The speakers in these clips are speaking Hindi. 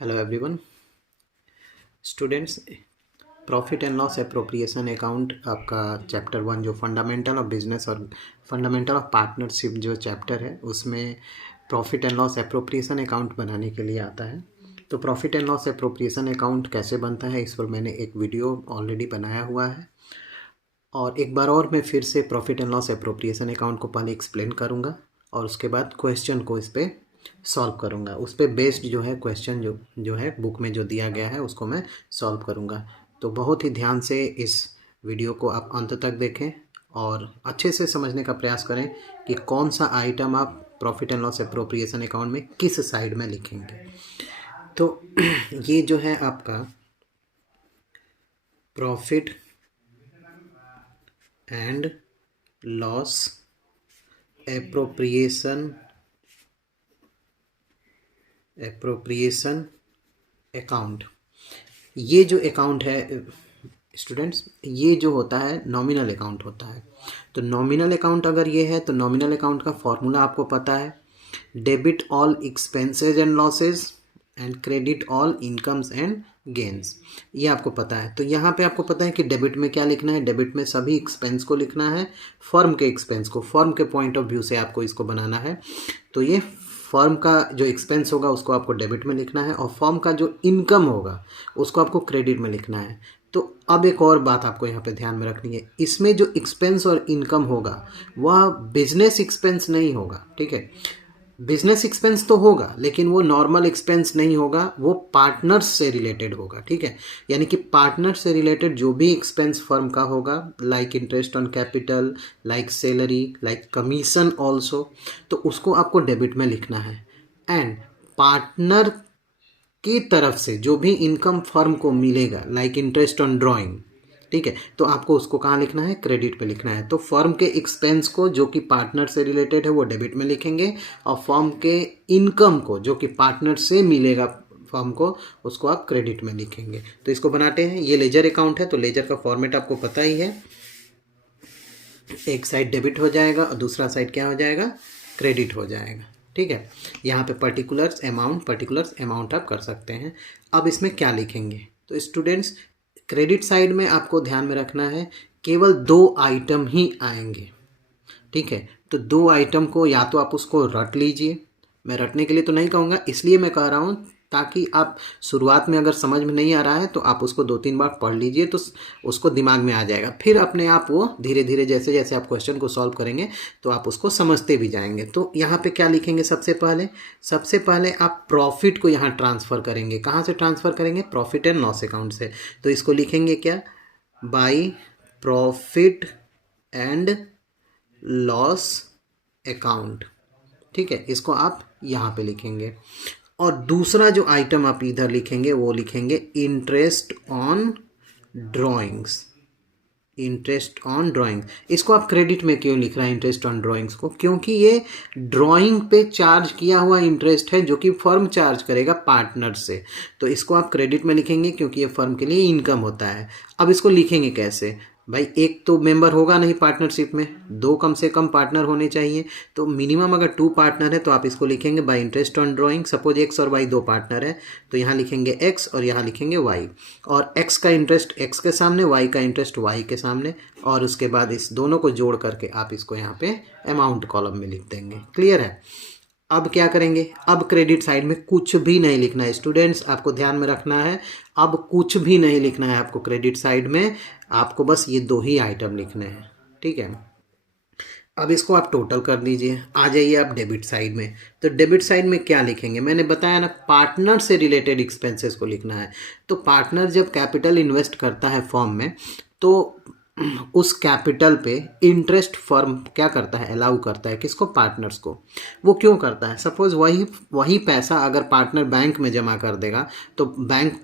Hello everyone students. Profit and loss appropriation account आपका चैप्टर 1 जो फंडामेंटल ऑफ बिजनेस और फंडामेंटल ऑफ पार्टनरशिप जो चैप्टर है उसमें profit and loss appropriation account बनाने के लिए आता है। तो profit and loss appropriation account कैसे बनता है इस पर मैंने एक वीडियो ऑलरेडी बनाया हुआ है, और एक बार और मैं फिर से profit and loss appropriation account को पहले एक्सप्लेन करूँगा और उसके बाद क्वेश्चन को इस पर सॉल्व करूँगा। उस पर बेस्ड जो है क्वेश्चन जो है बुक में जो दिया गया है उसको मैं सॉल्व करूँगा। तो बहुत ही ध्यान से इस वीडियो को आप अंत तक देखें और अच्छे से समझने का प्रयास करें कि कौन सा आइटम आप profit and loss appropriation account में किस साइड में लिखेंगे। तो ये जो है आपका profit and loss appropriation account, ये जो अकाउंट है स्टूडेंट्स, ये जो होता है नॉमिनल अकाउंट होता है। तो नॉमिनल अकाउंट अगर ये है तो नॉमिनल अकाउंट का फॉर्मूला आपको पता है, debit all expenses and losses and credit all incomes and gains, ये आपको पता है। तो यहाँ पे आपको पता है कि डेबिट में क्या लिखना है, डेबिट में सभी एक्सपेंस को लिखना है, फर्म के एक्सपेंस को, फर्म के पॉइंट ऑफ व्यू से आपको इसको बनाना है। तो ये फर्म का जो एक्सपेंस होगा उसको आपको डेबिट में लिखना है और फर्म का जो इनकम होगा उसको आपको क्रेडिट में लिखना है। तो अब एक और बात आपको यहाँ पे ध्यान में रखनी है, इसमें जो एक्सपेंस और इनकम होगा वह बिजनेस एक्सपेंस नहीं होगा, ठीक है। बिजनेस एक्सपेंस तो होगा लेकिन वो नॉर्मल एक्सपेंस नहीं होगा, वो पार्टनर्स से रिलेटेड होगा, ठीक है। यानी कि पार्टनर से रिलेटेड जो भी एक्सपेंस फर्म का होगा, like interest on capital, like salary, like commission also, तो उसको आपको डेबिट में लिखना है। एंड पार्टनर की तरफ से जो भी इनकम फर्म को मिलेगा, लाइक इंटरेस्ट ऑन ड्राइंग, ठीक है, तो आपको उसको कहाँ लिखना है, क्रेडिट पे लिखना है। तो फर्म के एक्सपेंस को जो कि पार्टनर से रिलेटेड है वो डेबिट में लिखेंगे और फर्म के इनकम को जो कि पार्टनर से मिलेगा फर्म को, उसको आप क्रेडिट में लिखेंगे। तो इसको बनाते हैं, ये लेजर अकाउंट है तो लेजर का फॉर्मेट आपको पता ही है, एक साइड डेबिट हो जाएगा और दूसरा साइड क्या हो जाएगा, क्रेडिट हो जाएगा, ठीक है। यहाँ पे पर्टिकुलर्स अमाउंट आप कर सकते हैं। अब इसमें क्या लिखेंगे, तो स्टूडेंट्स क्रेडिट साइड में आपको ध्यान में रखना है केवल 2 आइटम ही आएंगे, ठीक है। तो 2 आइटम को या तो आप उसको रट लीजिए, मैं रटने के लिए तो नहीं कहूँगा, इसलिए मैं कह रहा हूँ ताकि आप शुरुआत में अगर समझ में नहीं आ रहा है तो आप उसको 2-3 बार पढ़ लीजिए तो उसको दिमाग में आ जाएगा। फिर अपने आप वो धीरे धीरे जैसे जैसे आप क्वेश्चन को सॉल्व करेंगे तो आप उसको समझते भी जाएंगे। तो यहाँ पे क्या लिखेंगे, सबसे पहले आप प्रॉफिट को यहाँ ट्रांसफ़र करेंगे। कहाँ से ट्रांसफ़र करेंगे, प्रॉफिट एंड लॉस अकाउंट से। तो इसको लिखेंगे क्या, by profit and loss account, ठीक है। इसको आप यहाँ पे लिखेंगे और दूसरा जो आइटम आप इधर लिखेंगे वो लिखेंगे इंटरेस्ट ऑन ड्राइंग्स, इसको आप क्रेडिट में क्यों लिख रहे हैं इंटरेस्ट ऑन ड्राइंग्स को, क्योंकि ये ड्राइंग पे चार्ज किया हुआ इंटरेस्ट है जो कि फर्म चार्ज करेगा पार्टनर से। तो इसको आप क्रेडिट में लिखेंगे क्योंकि ये फर्म के लिए इनकम होता है। अब इसको लिखेंगे कैसे भाई, एक तो मेंबर होगा नहीं पार्टनरशिप में, 2 कम से कम पार्टनर होने चाहिए। तो मिनिमम अगर 2 पार्टनर है तो आप इसको लिखेंगे bye interest on drawing. Suppose x और वाई 2 पार्टनर है तो यहाँ लिखेंगे एक्स और यहाँ लिखेंगे वाई, और एक्स का इंटरेस्ट एक्स के सामने, वाई का इंटरेस्ट वाई के सामने, और उसके बाद इस दोनों को जोड़ करके आप इसको यहाँ पे अमाउंट कॉलम में लिख देंगे। क्लियर है। अब क्या करेंगे, अब क्रेडिट साइड में कुछ भी नहीं लिखना है स्टूडेंट्स, आपको ध्यान में रखना है। अब कुछ भी नहीं लिखना है आपको क्रेडिट साइड में, आपको बस ये 2 ही आइटम लिखने हैं, ठीक है। अब इसको आप टोटल कर दीजिए, आ जाइए आप डेबिट साइड में। तो डेबिट साइड में क्या लिखेंगे, मैंने बताया ना, पार्टनर से रिलेटेड एक्सपेंसेस को लिखना है। तो पार्टनर जब कैपिटल इन्वेस्ट करता है फर्म में तो उस कैपिटल पे इंटरेस्ट फर्म क्या करता है, अलाउ करता है किसको, पार्टनर्स को। वो क्यों करता है, सपोज वही पैसा अगर पार्टनर बैंक में जमा कर देगा तो बैंक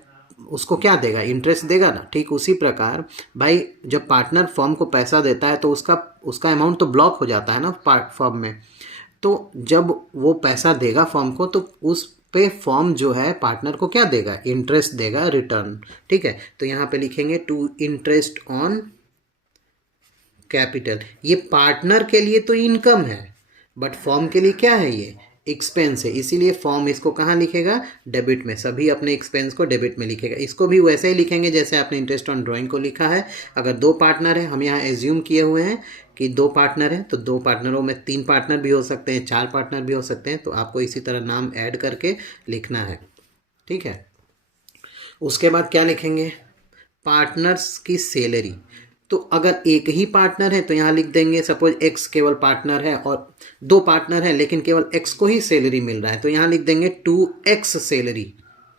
उसको क्या देगा, इंटरेस्ट देगा ना। ठीक उसी प्रकार भाई जब पार्टनर फर्म को पैसा देता है तो उसका अमाउंट तो ब्लॉक हो जाता है ना फर्म में। तो जब वो पैसा देगा फर्म को तो उस पे फर्म जो है पार्टनर को क्या देगा, इंटरेस्ट देगा, रिटर्न, ठीक है। तो यहाँ पे लिखेंगे टू इंटरेस्ट ऑन कैपिटल। ये पार्टनर के लिए तो इनकम है बट फर्म के लिए क्या है, ये एक्सपेंस है, इसीलिए फॉर्म इसको कहाँ लिखेगा, डेबिट में। सभी अपने एक्सपेंस को डेबिट में लिखेगा। इसको भी वैसे ही लिखेंगे जैसे आपने इंटरेस्ट ऑन ड्राइंग को लिखा है। अगर 2 पार्टनर है, हम यहाँ एज्यूम किए हुए हैं कि 2 पार्टनर हैं, तो 2 पार्टनरों में 3 पार्टनर भी हो सकते हैं, 4 पार्टनर भी हो सकते हैं, तो आपको इसी तरह नाम ऐड करके लिखना है, ठीक है। उसके बाद क्या लिखेंगे, पार्टनर्स की सैलरी। तो अगर एक ही पार्टनर है तो यहाँ लिख देंगे, सपोज एक्स केवल पार्टनर है और 2 पार्टनर हैं लेकिन केवल एक्स को ही सैलरी मिल रहा है, तो यहाँ लिख देंगे 2x सैलरी,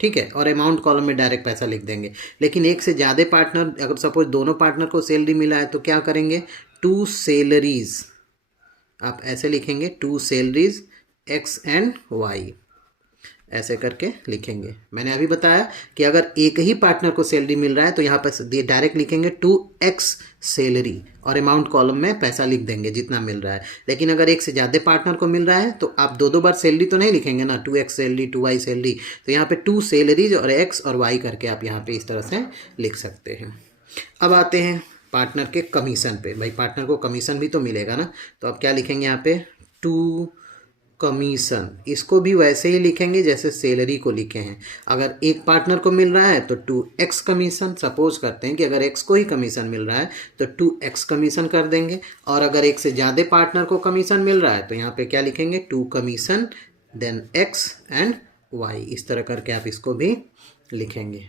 ठीक है। और अमाउंट कॉलम में डायरेक्ट पैसा लिख देंगे। लेकिन एक से ज़्यादा पार्टनर, अगर सपोज दोनों पार्टनर को सैलरी मिला है तो क्या करेंगे, 2 सैलरीज, आप ऐसे लिखेंगे 2 सैलरीज x एंड y, ऐसे करके लिखेंगे। मैंने अभी बताया कि अगर एक ही पार्टनर को सैलरी मिल रहा है तो यहाँ पर डायरेक्ट लिखेंगे 2x सैलरी और अमाउंट कॉलम में पैसा लिख देंगे जितना मिल रहा है। लेकिन अगर एक से ज़्यादा पार्टनर को मिल रहा है तो आप 2 बार सैलरी तो नहीं लिखेंगे ना, 2x सैलरी 2y सैलरी, तो यहाँ पे 2 सैलरीज और x और y करके आप यहाँ पे इस तरह से लिख सकते हैं। अब आते हैं पार्टनर के कमीशन पे। भाई पार्टनर को कमीशन भी तो मिलेगा ना, तो आप क्या लिखेंगे यहाँ पे, 2 कमीशन। इसको भी वैसे ही लिखेंगे जैसे सैलरी को लिखे हैं। अगर एक पार्टनर को मिल रहा है तो 2x कमीशन, सपोज करते हैं कि अगर x को ही कमीशन मिल रहा है तो 2x कमीशन कर देंगे। और अगर एक से ज़्यादा पार्टनर को कमीशन मिल रहा है तो यहाँ पे क्या लिखेंगे, 2 commission then x and y, इस तरह करके आप इसको भी लिखेंगे।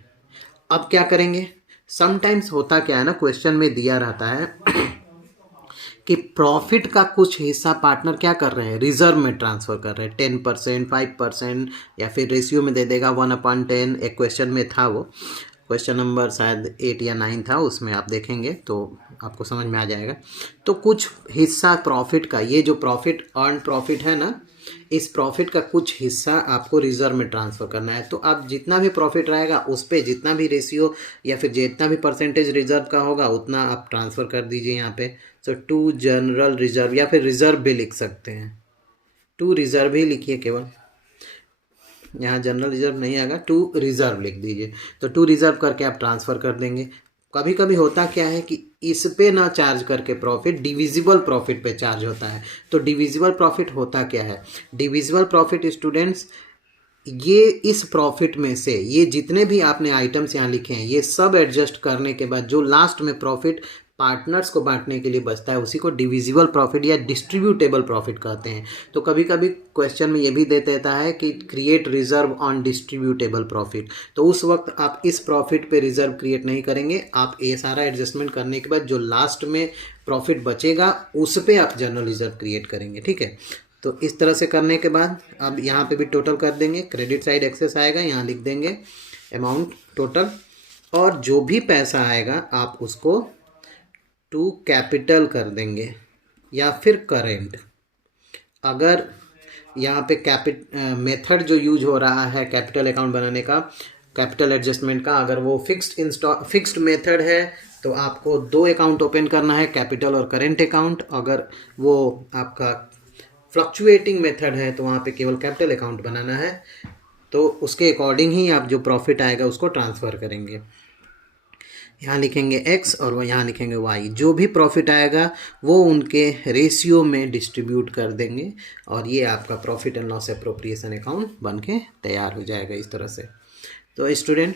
अब क्या करेंगे, समटाइम्स होता क्या है ना, क्वेश्चन में दिया रहता है कि प्रॉफिट का कुछ हिस्सा पार्टनर क्या कर रहे हैं, रिजर्व में ट्रांसफ़र कर रहे हैं, 10%, 5% या फिर रेशियो में दे देगा 1/10। एक क्वेश्चन में था, वो क्वेश्चन नंबर शायद 8 या 9 था, उसमें आप देखेंगे तो आपको समझ में आ जाएगा। तो कुछ हिस्सा प्रॉफिट का, ये जो प्रॉफिट अर्न प्रॉफिट है ना, इस प्रॉफिट का कुछ हिस्सा आपको रिजर्व में ट्रांसफ़र करना है। तो आप जितना भी प्रॉफिट रहेगा उस पर जितना भी रेशियो या फिर जितना भी परसेंटेज रिजर्व का होगा उतना आप ट्रांसफ़र कर दीजिए यहाँ पे। सो 2 जनरल रिजर्व या फिर रिजर्व भी लिख सकते हैं, 2 रिजर्व ही लिखिए केवल, यहाँ जनरल रिजर्व नहीं आएगा, 2 रिजर्व लिख दीजिए। तो 2 रिजर्व करके आप ट्रांसफ़र कर देंगे। कभी कभी होता क्या है कि इस पे ना चार्ज करके प्रॉफिट डिविजिबल प्रॉफिट पे चार्ज होता है। तो डिविजिबल प्रॉफिट होता क्या है, डिविजिबल प्रॉफिट स्टूडेंट्स, ये इस प्रॉफिट में से ये जितने भी आपने आइटम्स यहाँ लिखे हैं ये सब एडजस्ट करने के बाद जो लास्ट में प्रॉफिट पार्टनर्स को बांटने के लिए बचता है उसी को डिविजिबल प्रॉफिट या डिस्ट्रीब्यूटेबल प्रॉफिट कहते हैं। तो कभी कभी क्वेश्चन में ये भी दे देता है कि create reserve on distributable profit, तो उस वक्त आप इस प्रॉफिट पे रिजर्व क्रिएट नहीं करेंगे। आप ये सारा एडजस्टमेंट करने के बाद जो लास्ट में प्रॉफिट बचेगा उस पर आप जनरल रिजर्व क्रिएट करेंगे, ठीक है। तो इस तरह से करने के बाद अब यहाँ पे भी टोटल कर देंगे, क्रेडिट साइड एक्सेस आएगा, यहाँ लिख देंगे अमाउंट टोटल, और जो भी पैसा आएगा आप उसको टू कैपिटल कर देंगे या फिर करेंट। अगर यहाँ पे मेथड जो यूज हो रहा है कैपिटल अकाउंट बनाने का, कैपिटल एडजस्टमेंट का, अगर वो फिक्स्ड मेथड है तो आपको 2 अकाउंट ओपन करना है, कैपिटल और करेंट अकाउंट। अगर वो आपका फ्लक्चुएटिंग मेथड है तो वहाँ पे केवल कैपिटल अकाउंट बनाना है। तो उसके अकॉर्डिंग ही आप जो प्रॉफिट आएगा उसको ट्रांसफ़र करेंगे। यहाँ लिखेंगे x और वो यहाँ लिखेंगे y, जो भी प्रॉफिट आएगा वो उनके रेशियो में डिस्ट्रीब्यूट कर देंगे और ये आपका profit and loss appropriation account बन के तैयार हो जाएगा इस तरह से। तो student,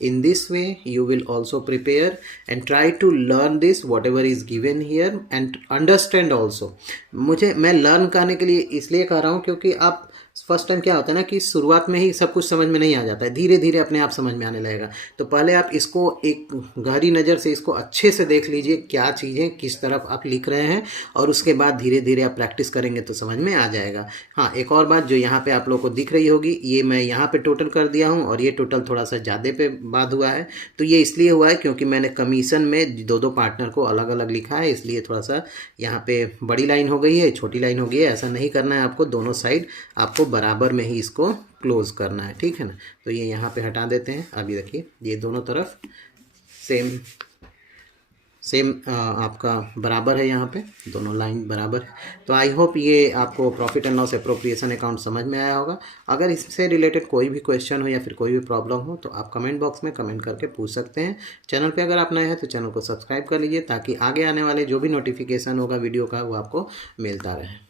in this way you will also prepare and try to learn this whatever is given here and understand also। मैं लर्न करने के लिए इसलिए कह रहा हूँ क्योंकि आप फर्स्ट टाइम क्या होता है ना कि शुरुआत में ही सब कुछ समझ में नहीं आ जाता है, धीरे धीरे अपने आप समझ में आने लगेगा। तो पहले आप इसको एक गहरी नज़र से इसको अच्छे से देख लीजिए, क्या चीज़ें किस तरफ आप लिख रहे हैं, और उसके बाद धीरे धीरे आप प्रैक्टिस करेंगे तो समझ में आ जाएगा। हाँ, एक और बात जो यहाँ पे आप लोग को दिख रही होगी, ये मैं यहाँ पे टोटल कर दिया हूँ और ये टोटल थोड़ा सा ज़्यादा पे बाद हुआ है। तो ये इसलिए हुआ है क्योंकि मैंने कमीशन में 2 पार्टनर को अलग अलग लिखा है, इसलिए थोड़ा सा यहाँ पे बड़ी लाइन हो गई है, छोटी लाइन हो गई है। ऐसा नहीं करना है आपको, दोनों साइड आपको बराबर में ही इसको क्लोज करना है, ठीक है ना। तो ये यहाँ पे हटा देते हैं। अभी देखिए ये दोनों तरफ सेम आपका बराबर है, यहाँ पे दोनों लाइन बराबर है। तो आई होप ये आपको profit and loss appropriation account समझ में आया होगा। अगर इससे रिलेटेड कोई भी क्वेश्चन हो या फिर कोई भी प्रॉब्लम हो तो आप कमेंट बॉक्स में कमेंट करके पूछ सकते हैं। चैनल पे अगर आप नए हैं तो चैनल को सब्सक्राइब कर लीजिए ताकि आगे आने वाले जो भी नोटिफिकेशन होगा वीडियो का वो आपको मिलता रहे।